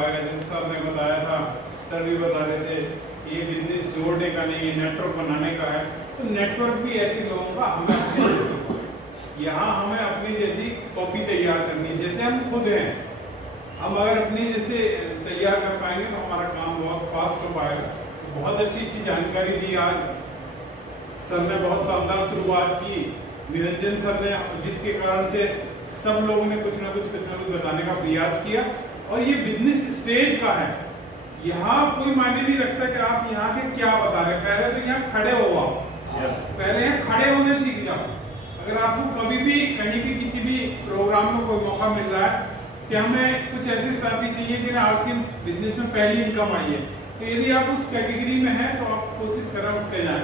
आएगा। जैसे सर ने बताया था, सर भी बता रहे थे ये बिजनेस जोड़ने का नहीं, ये नेटवर्क बनाने का है। तो नेटवर्क भी ऐसे लोगों का हमें अपने जैसे यहाँ हमें अपनी जैसी कॉपी तैयार करनी है, जैसे हम खुद हैं। हम अगर अपने जैसे तैयार कर पाएंगे तो हमारा काम बहुत फास्ट हो पाएगा। बहुत अच्छी अच्छी जानकारी दी आज सर ने, बहुत शानदार शुरुआत की निरंजन सर ने, जिसके कारण से सब लोगों ने कुछ ना कुछ बताने का प्रयास किया। और ये बिजनेस स्टेज का है, यहाँ कोई मायने नहीं रखता कि आप यहाँ के क्या बता रहे हैं। पहले तो यहाँ खड़े हो आप, पहले यहाँ खड़े होने सीख जाओ। अगर आपको कभी भी कहीं भी किसी भी प्रोग्राम में कोई मौका मिल रहा है कि हमें कुछ ऐसे साथी चाहिए जिन्हें आर्थिक बिजनेस में पहली इनकम आई है, तो यदि आप उस कैटेगरी में हैं तो आप कोशिश करें उठते जाएं।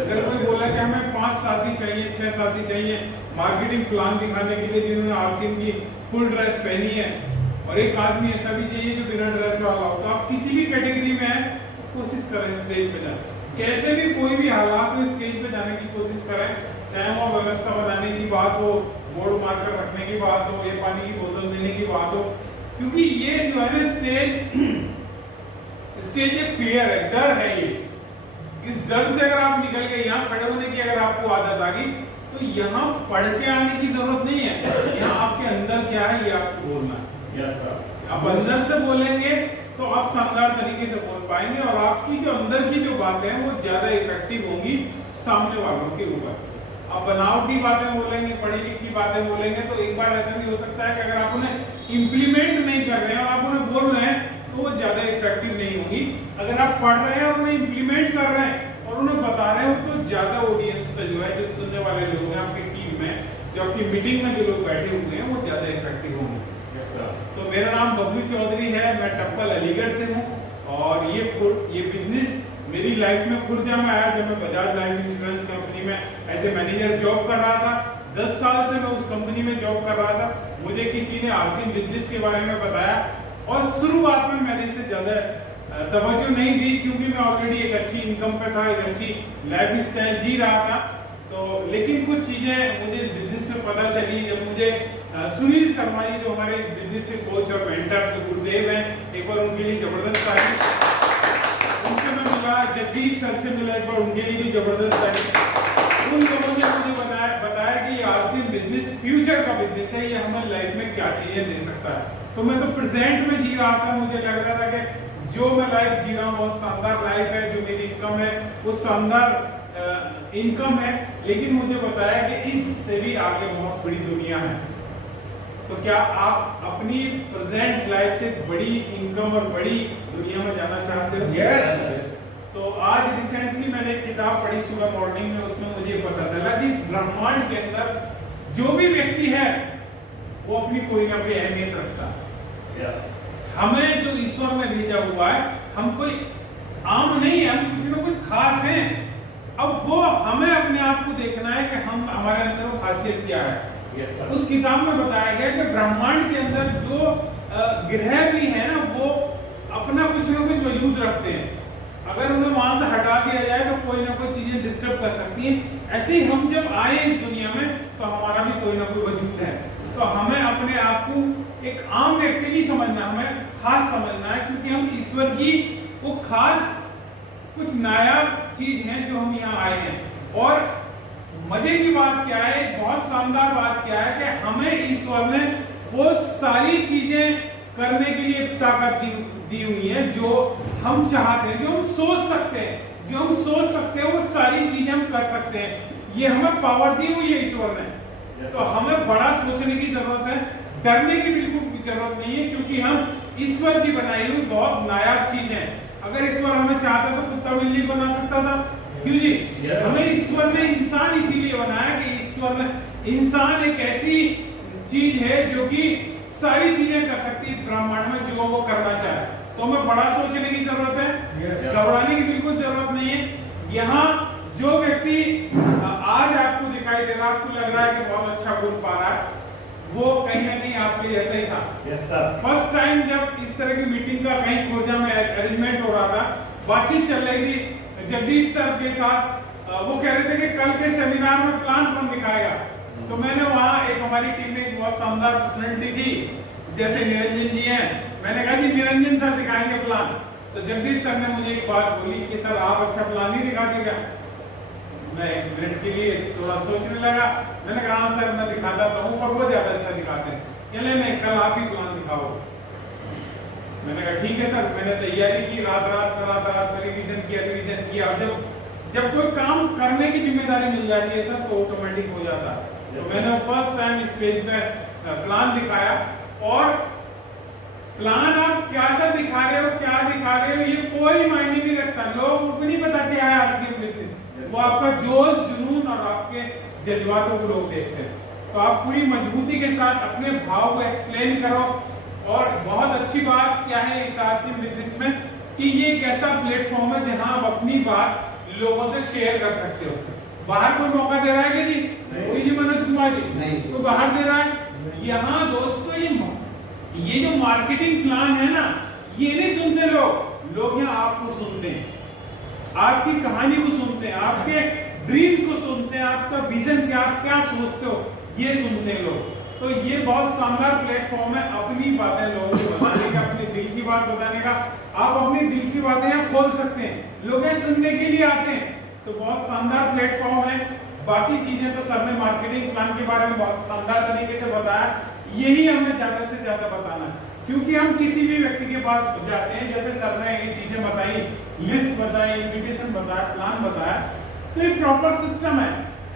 अगर कोई बोला कि हमें 5 साथी चाहिए, 6 साथी चाहिए मार्केटिंग प्लान दिखाने के लिए जिन्होंने आर्थिक की फुल ड्रेस पहनी है, और एक आदमी ऐसा भी चाहिए जो बिना ड्रेस वाला हो, तो आप किसी भी कैटेगरी में हैं कोशिश करें स्टेज पे जाए। कैसे भी कोई भी हालात हो स्टेज पे जाने की कोशिश करें, चाहे वो व्यवस्था बनाने की बात हो, बोर्ड मार्कर रखने की बात हो, या पानी की बोतल देने की बात हो। क्योंकि ये जो है ना स्टेज एक फियर है, डर है। ये इस डर से अगर आप निकल गए, यहाँ खड़े होने की अगर आपको आदत आ गई, तो यहाँ पढ़ के आने की जरूरत नहीं है। यहाँ आपके अंदर क्या है ये आपको बोलना है। आप अंदर से बोलेंगे तो आप शानदार तरीके से बोल पाएंगे, और आपकी जो अंदर की जो बातें हैं वो ज्यादा इफेक्टिव होंगी सामने वालों के ऊपर। आप बनावटी बातें बोलेंगे, पढ़ी लिखी बातें बोलेंगे, तो एक बार ऐसा भी हो सकता है कि अगर आप उन्हें इम्प्लीमेंट नहीं कर रहे हैं और आप उन्हें बोल रहे हैं तो वो ज्यादा इफेक्टिव नहीं होगी। अगर आप पढ़ रहे हैं और उन्हें इम्प्लीमेंट कर रहे हैं और उन्हें बता रहे हो, तो ज्यादा ऑडियंस का जो है, जो सुनने वाले लोग हैं आपकी टीम में, जो आपकी मीटिंग में जो लोग बैठे हुए हैं, वो ज्यादा इफेक्टिव होंगे। तो मेरा नाम बबलू चौधरी है, मैं टप्पल अलीगढ़ से हूँ, और ये बिजनेस मेरी लाइफ में खुर्जा में आया जब मैं बजाज लाइफ इंश्योरेंस कंपनी में एज ए मैनेजर जॉब कर रहा था। 10 साल से मैं उस कंपनी में जॉब कर रहा था। मुझे किसी ने आर्थिक बिजनेस के बारे में बताया, और शुरुआत में मैंने इससे ज्यादा तवज्जो नहीं दी, क्योंकि मैं ऑलरेडी एक अच्छी इनकम पे था, एक अच्छी लाइफ स्टाइल जी रहा था। तो लेकिन कुछ चीजें मुझे इस बिजनेस में पता चली जब मुझे सुनील शर्मा जी, जो हमारे इस बिजनेस के कोच और मेंटर, जो गुरुदेव हैं, एक बार उनके लिए जबरदस्त तारीफ, उनसे मैं मिला। जगदीश सर से मिला, एक बार उनके लिए भी जबरदस्त तारीफ। उन लोगों ने मुझे बताया कि आर्थिक बिजनेस फ्यूचर का बिजनेस है, ये हमें लाइफ में क्या चीजें दे सकता है। तो मैं तो प्रेजेंट में जी रहा था, मुझे लग रहा था कि जो मैं लाइफ जी रहा हूँ बहुत शानदार लाइफ है, जो मेरी इनकम है वो शानदार इनकम है। लेकिन मुझे बताया कि इससे भी आगे बहुत बड़ी दुनिया है। तो क्या आप अपनी प्रेजेंट लाइफ से बड़ी इनकम और बड़ी दुनिया में जाना चाहते हो? यस। तो आज रिसेंटली मैंने एक किताब पढ़ी सुबह मॉर्निंग में, उसमें मुझे पता चला कि इस ब्रह्मांड के अंदर जो भी व्यक्ति है वो अपनी कोई ना कोई अहमियत रखता है। यस। हमें जो ईश्वर ने भेजा हुआ है, हम कोई आम नहीं है, हम कुछ ना कुछ खास हैं। अब वो हमें अपने आप को देखना है कि हम, हमारे अंदर वो खासियत क्या है। yes, उस किताब में बताया गया कि ब्रह्मांड के अंदर जो ग्रह भी हैं ना, वो अपना कुछ ना कुछ वजूद रखते हैं। अगर उन्हें वहां से हटा दिया जाए तो कोई ना कोई चीजें डिस्टर्ब कर सकती हैं। ऐसे ही हम जब आए इस दुनिया में तो हमारा भी कोई ना कोई वजूद है। तो हमें अपने आप को एक आम व्यक्ति नहीं समझना, हमें खास समझना है, क्योंकि हम ईश्वर की वो खास कुछ नायाब चीज है जो हम यहाँ आए हैं। और मजे की बात क्या है, बहुत शानदार बात क्या है कि हमें ईश्वर ने वो सारी चीजें करने के लिए ताकत दी हुई है जो हम चाहते हैं, जो हम सोच सकते हैं। जो हम सोच सकते हैं वो सारी चीजें हम कर सकते हैं। ये हमें पावर दी हुई है ईश्वर ने। तो हमें बड़ा सोचने की जरूरत है, डरने की बिल्कुल भी जरूरत नहीं है, क्योंकि हम ईश्वर की बनाई हुई बहुत नायाब चीज है। अगर ईश्वर हमें चाहता तो कुत्ता बिल्ली बना सकता था, क्यों जी? हमें ईश्वर ने इंसान इसीलिए बनाया कि ईश्वर ने, इंसान एक ऐसी चीज है जो कि सारी चीजें कर सकती है ब्रह्मांड में जो वो करना चाहे। तो हमें बड़ा सोचने की जरूरत है, घबराने की बिल्कुल जरूरत नहीं है। यहाँ जो व्यक्ति आज आपको दिखाई दे रहा है, आपको लग रहा है कि बहुत अच्छा बोल पा रहा है, वो कहीं ना कहीं आपके जैसा ही था। Yes sir. फर्स्ट टाइम जब इस तरह की मीटिंग का कहीं खोजा में अरेंजमेंट हो रहा था, बातचीत चल रही थी जगदीश सर के साथ, वो कह रहे थे कि कल के सेमिनार में प्लान कौन दिखाएगा। तो मैंने वहाँ एक हमारी टीम में एक बहुत शानदार पर्सनैलिटी थी, जैसे निरंजन जी हैं, मैंने कहा जी निरंजन सर दिखाएंगे प्लान। तो जगदीश सर ने मुझे एक बात बोली कि सर आप अच्छा प्लान नहीं दिखाते क्या? मैं 1 मिनट के लिए थोड़ा सोचने लगा। मैंने कहा हाँ सर मैं दिखाता तो हूँ, पर वो ज्यादा अच्छा दिखाते हैं। कहने नहीं कल आप ही प्लान दिखाओ। मैंने कहा ठीक है सर। मैंने तैयारी की, रात में रिवीजन किया। जब कोई काम करने की जिम्मेदारी मिल जाती है सर तो ऑटोमेटिक हो जाता है। तो मैंने फर्स्ट टाइम स्टेज पे प्लान दिखाया, और प्लान आप क्या सा दिखा रहे हो, क्या दिखा रहे हो, ये कोई मायने नहीं रखता। लोगों को नहीं पता क्या है आरसीएम बिजनेस, वो आपका जोश, जुनून और आपके जज्बातों को लोग देखते हैं। तो आप पूरी मजबूती के साथ अपने भाव को एक्सप्लेन करो। और बहुत अच्छी बात क्या है इस आरसीएम बिजनेस में कि ये एक ऐसा प्लेटफॉर्म है जहां आप अपनी बात लोगों से शेयर कर सकते हो। बाहर कोई मौका दे रहा है कि जी? कोई जी मनोज कुमार जी नहीं तो बाहर दे रहा है। यहाँ दोस्तों ये जो मार्केटिंग प्लान है ना, ये नहीं सुनते लोग यहाँ आपको सुनते हैं, आपकी कहानी को सुनते हैं, आपके ड्रीम को सुनते हैं, आपका विजन क्या, आप क्या सोचते हो, ये सुनते हैं लोग। तो ये बहुत शानदार प्लेटफॉर्म है अपनी बातें लोगों को बताने का, अपने दिल की बात बताने का। आप अपनी दिल की बातें यहाँ खोल सकते हैं, लोग यहाँ सुनने के लिए आते हैं। तो बहुत शानदार प्लेटफॉर्म है। बाकी चीजें तो सर ने मार्केटिंग प्लान के बारे में बहुत शानदार तरीके से बताया। यही हमें ज्यादा से ज्यादा बताना है, क्योंकि हम किसी भी व्यक्ति के पास जाते हैं, जैसे सर ने ये चीजें बताई, लिस्ट बताई, इन्विटेशन बताया, प्लान बताया, तो ये प्रॉपर सिस्टम है।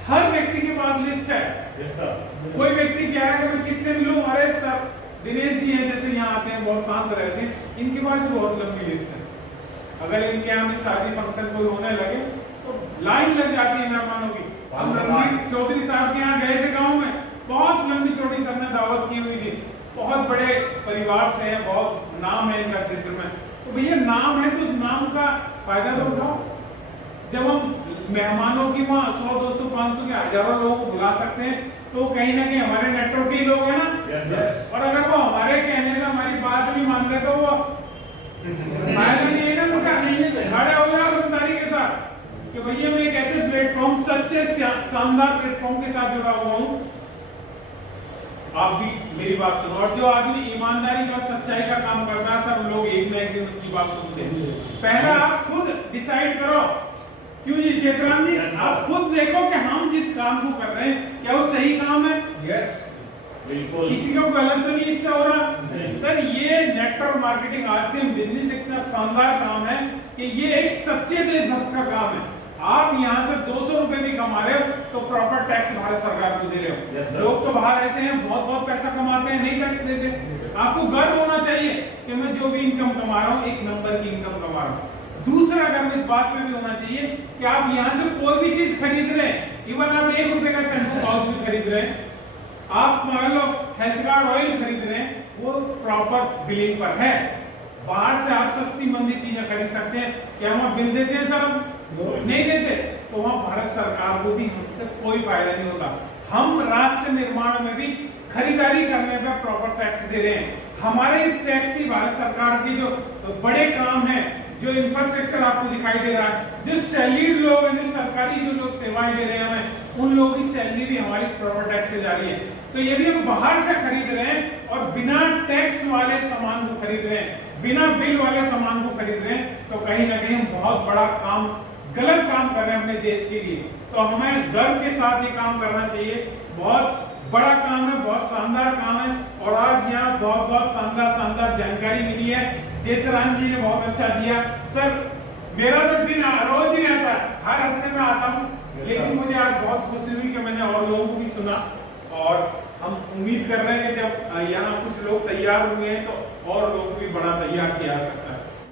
हर व्यक्ति के पास लिस्ट है। Yes sir. कोई व्यक्ति कह रहा है कि मैं किससे मिलूं, अरे सर दिनेश जी हैं जैसे यहाँ आते हैं, बहुत शांत रहते हैं, इनके पास बहुत लंबी लिस्ट है। अगर इनके यहाँ में शादी फंक्शन कोई होने लगे तो लाइन लग जाती है मेहमानों की। हम रणवीर चौधरी साहब के यहाँ गए थे गाँव में, बहुत लंबी चौड़ी सर ने दावत की हुई थी। बहुत बड़े परिवार से है, बहुत नाम है इनका क्षेत्र में। तो भैया नाम है तो उस नाम का फायदा तो उठाओ। जब हम मेहमानों की वहाँ 100, 200, 500 के हजारों लोगों को बुला सकते हैं, तो कहीं ना कहीं हमारे नेटवर्क के लोग हैं ना। yes. और अगर वो हमारे कहने से हमारी बात नहीं मान रहे तो वो फायदा नहीं है ना उनका। खड़े हो जाओ ईमानदारी के साथ कि भैया मैं एक ऐसे प्लेटफॉर्म, सच्चे शानदार प्लेटफॉर्म के साथ जुड़ा हुआ हूँ, आप भी मेरी बात सुनो। और जो आदमी ईमानदारी और सच्चाई का काम करता है, सब लोग एक ना एक दिन उसकी बात सुनते हैं। पहला आप खुद डिसाइड करो। क्यों जी चेतराम जी? आप खुद देखो कि हम जिस काम को कर रहे हैं क्या वो सही काम है? यस बिल्कुल। किसी को गलत तो नहीं इससे हो रहा? सर ये नेटवर्क मार्केटिंग आरसीएम बिजनेस इतना शानदार काम है कि ये एक सच्चे देशभक्त का काम है। आप यहाँ से 200 रुपए भी कमा रहे हो तो प्रॉपर टैक्स भारत सरकार को दे रहे हो। yes, लोग तो बाहर ऐसे हैं, बहुत बहुत पैसा कमाते हैं, नहीं टैक्स देते। आपको गर्व होना चाहिए कि मैं जो भी इनकम कमा रहा हूँ, एक नंबर की इनकम कमा रहा हूँ। दूसरा गर्व इस बात में भी होना चाहिए कि आप यहाँ से कोई भी चीज खरीद रहे हैं, इवन आप 1 रुपए का शैम्पू पाउच भी खरीद रहे हैं, आप मान लो हेल्थ कार्ड ऑयल खरीद रहे हैं, वो प्रॉपर बिलिंग पर है। बाहर से आप सस्ती मंदी चीजें खरीद सकते हैं, क्या वहाँ बिल देते हैं सर? नहीं देते। तो वहाँ भारत सरकार को भी हमसे कोई फायदा नहीं होता। हम राष्ट्र निर्माण में भी खरीदारी करने पर प्रॉपर टैक्स दे रहे हैं। हमारे इस टैक्स से भारत सरकार के जो बड़े काम हैं, जो इंफ्रास्ट्रक्चर आपको दिखाई दे रहा है, जो सैलरीड लोग हैं, जो सरकारी जो लोग सेवाएं दे रहे हैं हमें, उन लोगों की सैलरी भी हमारी प्रॉपर टैक्स से जा रही है। तो यदि हम बाहर से खरीद रहे हैं और बिना टैक्स वाले सामान को खरीद रहे हैं, बिना बिल वाले सामान को खरीद रहे हैं, तो कहीं ना कहीं हम बहुत बड़ा काम, गलत काम कर रहे हैं अपने देश के लिए। तो हमें गर्व के साथ ये काम करना चाहिए। बहुत बड़ा काम है, बहुत शानदार काम है। और आज यहाँ बहुत बहुत शानदार जानकारी मिली है। चेतराम जी ने बहुत अच्छा दिया। सर मेरा तो दिन रोज ही रहता है, हर हफ्ते में आता हूँ, लेकिन मुझे आज बहुत खुशी हुई कि मैंने और लोगों को भी सुना। और हम उम्मीद कर रहे हैं कि जब यहाँ कुछ लोग तैयार हुए हैं तो और लोग भी बड़ा तैयार किया जा सकते हैं।